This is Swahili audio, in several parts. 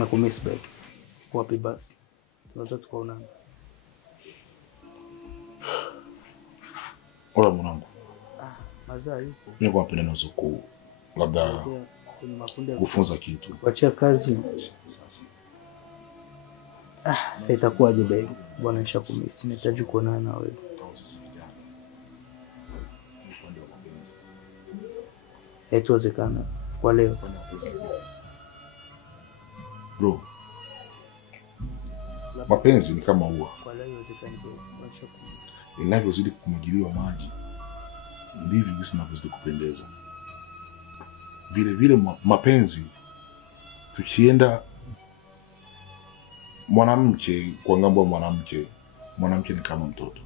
Nakumiss babe. Wapi basi? Tunaweza tukaonana. Ola mwanangu. Mazaa yupo. Niko napenda nazo labda kufunza kitu. Kuachia kazi. Sasa itakuwaje babe? Bwana nishakumiss. Nahitaji kuonana na wewe. Haitowezekana kwa leo. Bro. Mapenzi ni kama ua. Kwa leo haiwezekani babe. Inavyozidi kumwagiliwa maji ndivyo jinsi inavyozidi kupendeza. Vile vile mapenzi tukienda mwanamke kwa ngambo mwanamke ni kama mtoto.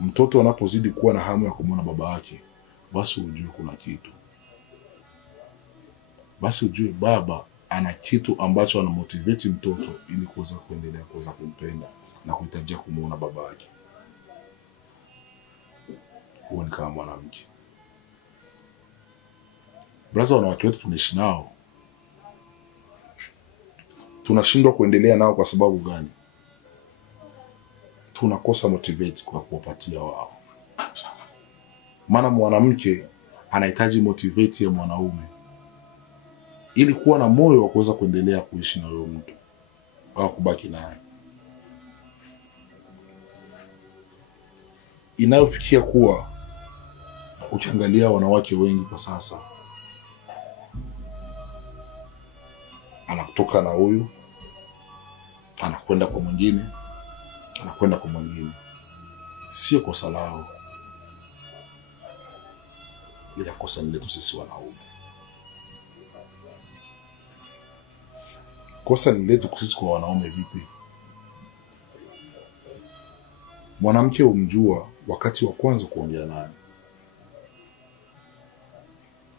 Mtoto anapozidi kuwa na hamu ya kumwona baba yake, basi ujue kuna kitu. Basi ujue baba ana kitu ambacho anamotivate mtoto ili kuweza kuendelea kuweza kumpenda na kuhitajia kumuona baba yake. Huo ni kama mwanamke. Brother, wanawake wetu tunaishi nao, tunashindwa kuendelea nao kwa sababu gani? Tunakosa motivate kwa kuwapatia wao. Maana mwanamke anahitaji motivate ya mwanaume ili kuwa na moyo wa kuweza kuendelea kuishi na huyo mtu au kubaki naye. Inayofikia kuwa ukiangalia wanawake wengi kwa sasa, anakutoka na huyu anakwenda kwa mwingine, anakwenda kwa mwingine. Sio kosa lao, ila kosa ni letu sisi wanaume. Kosa ni letu sisi kwa wanaume vipi? Mwanamke umjua wakati wa kwanza kuongea naye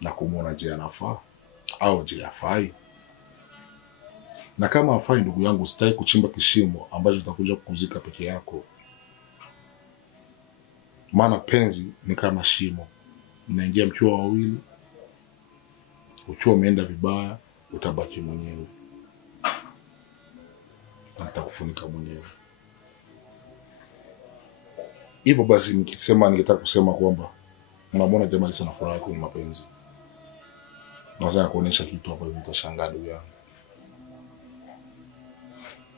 na kumuona je anafaa au je hafai. Na kama hafai, ndugu yangu, sitaki kuchimba kishimo ambacho utakuja kukuzika peke yako. Maana penzi ni kama shimo. Mnaingia mkiwa wawili, ukiwa umeenda vibaya utabaki mwenyewe. Na nitakufunika mwenyewe. Hivyo basi ningetaka kusema kwamba unamwona jamaa sana furaha kwenye mapenzi. Naweza kuonesha kitu hapo hivi utashangaa ndugu yangu.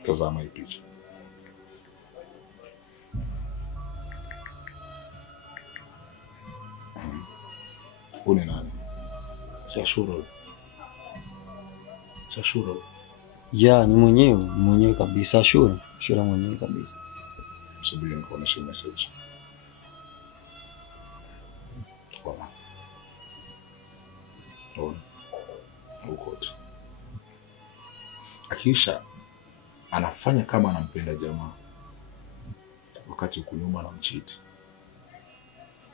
Tazama hii picha. Huyu ni nani? Si Ashura. Si Ashura. Ya, ni mwenyewe kabisa. Ashura mwenyewe kabisa. Subiri nikuoneshe message. Ona. Ukote. Akisha anafanya kama anampenda jamaa, wakati huko nyuma anamcheat.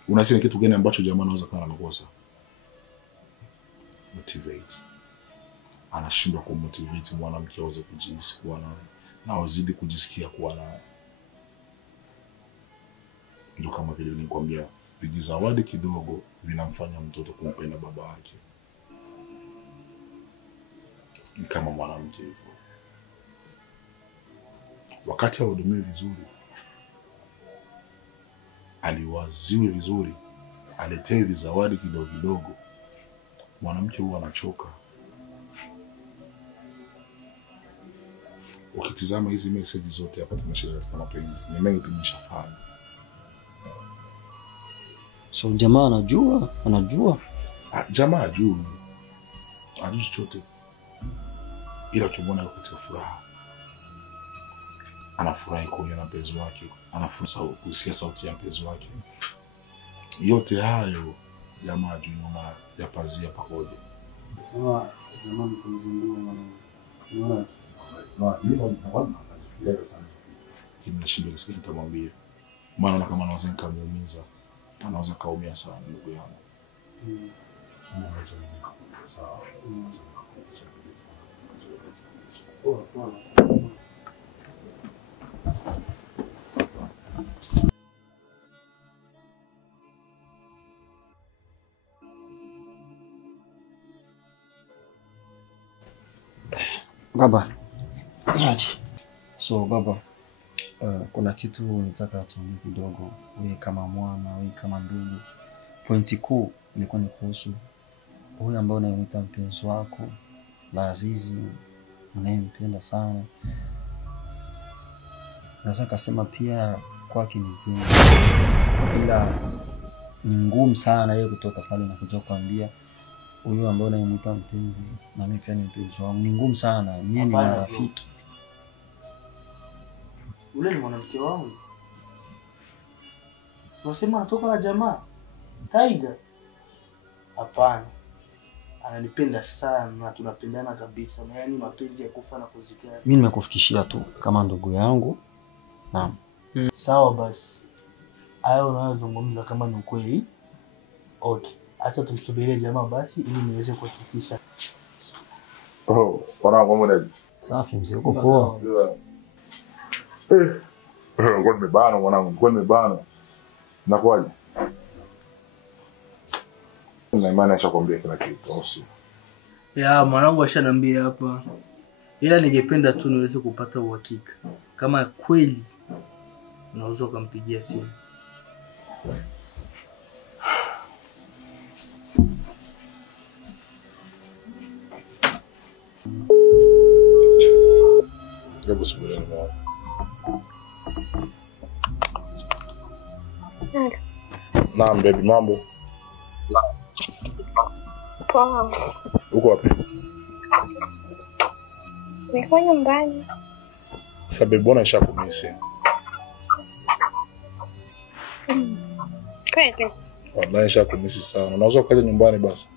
Unasema kitu gani ambacho jamaa anaweza kana anakosa? Motivate. Anashindwa kumotivate mwanamke aweze kujisikia kuwa naye na awezidi kujisikia kuwa naye. Ndio kama vile nilikwambia, vijizawadi kidogo vinamfanya mtoto kumpenda baba yake. Ni kama mwanamke hivyo. Wakati ahudumiwe vizuri, aliwaziwe vizuri, aletewe vizawadi kidogo kidogo, mwanamke huwa anachoka. Ukitizama hizi message zote hapa tunashiriki katika mapenzi, ni mengi tumeshafanya. So jamaa anajua? Jamaa ajui chochote. Ila ukimwona katika furaha, anafurahi kuona mpenzi wake, anafurahi kusikia sauti ya mpenzi wake. Yote hayo jamaa ajui nyuma ya pazia pamoja. Sema jamaa mkumzindua mwana. Kinashindwa kisikia nitamwambia. Maana kama anaweza nikamuumiza, anaweza kaumia sana ndugu yangu. Sawa. Baba. Niache. So baba, kuna kitu nitaka tuongee kidogo, wewe kama mwana, wewe kama ndugu. Pointi kuu ilikuwa ni kuhusu huyu ambaye unayemwita mpenzi wako la Azizi, unayempenda sana. Naweza kusema pia kwake ni mpenzi, ila ni ngumu sana yeye kutoka pale na kuja kuambia huyu ambaye unayemwita mpenzi na mimi pia ni mpenzi wangu. Ni ngumu sana, mimi ni rafiki. Ule ni mwanamke wangu. Unasema anatoka na jamaa Tiger? Hapana. Ananipenda sana, tunapendana kabisa. Yaani mapenzi ya kufa na kuzikana. Mimi nimekufikishia tu kama ndugu yangu. Naam. Sawa basi. Hayo unayozungumza kama ni ukweli. Okay. Acha tumsubirie jamaa basi ili niweze kuhakikisha. Wanangu mbona? Safi mzee, uko poa? Kwa nimebana mwanangu, kwa nimebana. Nakwaje? Na imani ashakwambia kila kitu, au sio? Ya mwanangu ashaniambia hapa. Ila ningependa tu niweze kupata uhakika kama kweli unaweza kumpigia simu. Hebu subiri nione. Naam baby, mambo? Poa. Uko wapi? Niko nyumbani. Sababu mbona nishakumisi? Kweli? Wallahi nishakumisi sana. Unaweza kuja nyumbani basi?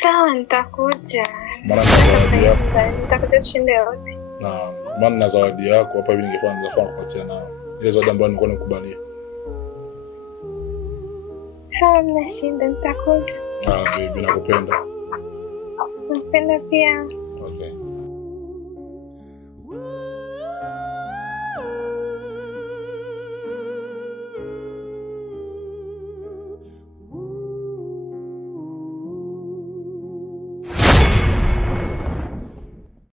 Sawa, nitakuja. Maana na zawadi yako. Nitakuja shinde yote. Na maana na zawadi yako hapa hivi ningefanya kupatia na ile zawadi ambayo nilikuwa nikubalia. Sawa, nashinda, nitakuja. Baby nakupenda. Napenda pia. Okay.